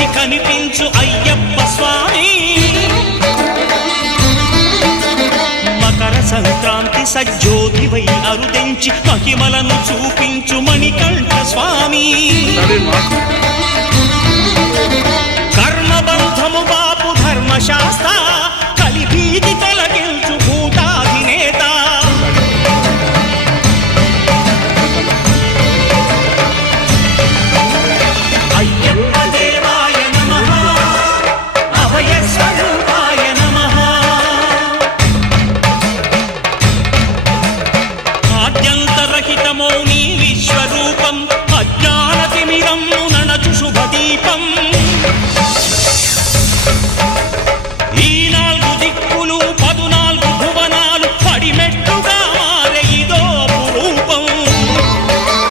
నుంచి కనిపించు అయ్యప్ప స్వామి మకర సంక్రాంతి సజ్జోతివై అరుదెంచి మహిమలను చూపించు మణికంఠ స్వామి కర్మబంధము బాపు ధర్మశాస్త్ర